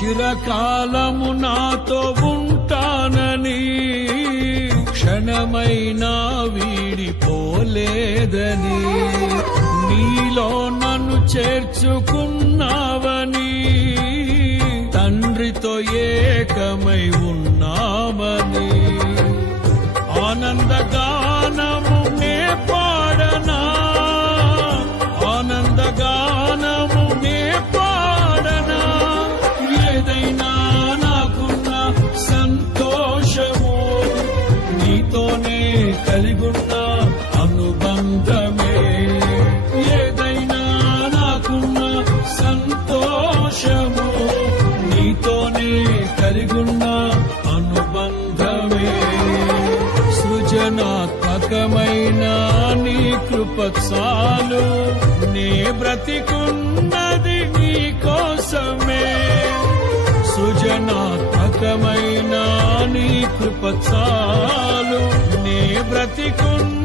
చిరకాలము నాతో ఉంటానని, క్షణమైనా వీడిపోలేదని, నీలో నన్ను చేర్చుకున్నావని, తండ్రితో ఏకమై ఉన్నామని, ఆనందగానము నే పాడనా, ఆనందగానము నే పాడనా, ఏదైనా నాకున్న సంతోషము నీతోనే కలిగున్న అనుబంధమే, ఏదైనా నాకున్న సంతోషము నీతోనే కలిగున్న అనుబంధమే. సృజనాత్మకమైన నీ కృప చాలు, నే బ్రతికున్నది నీ కోసమే. సృజనాత్మకమైన నీ కృప చాలు, నే బ్రతికున్న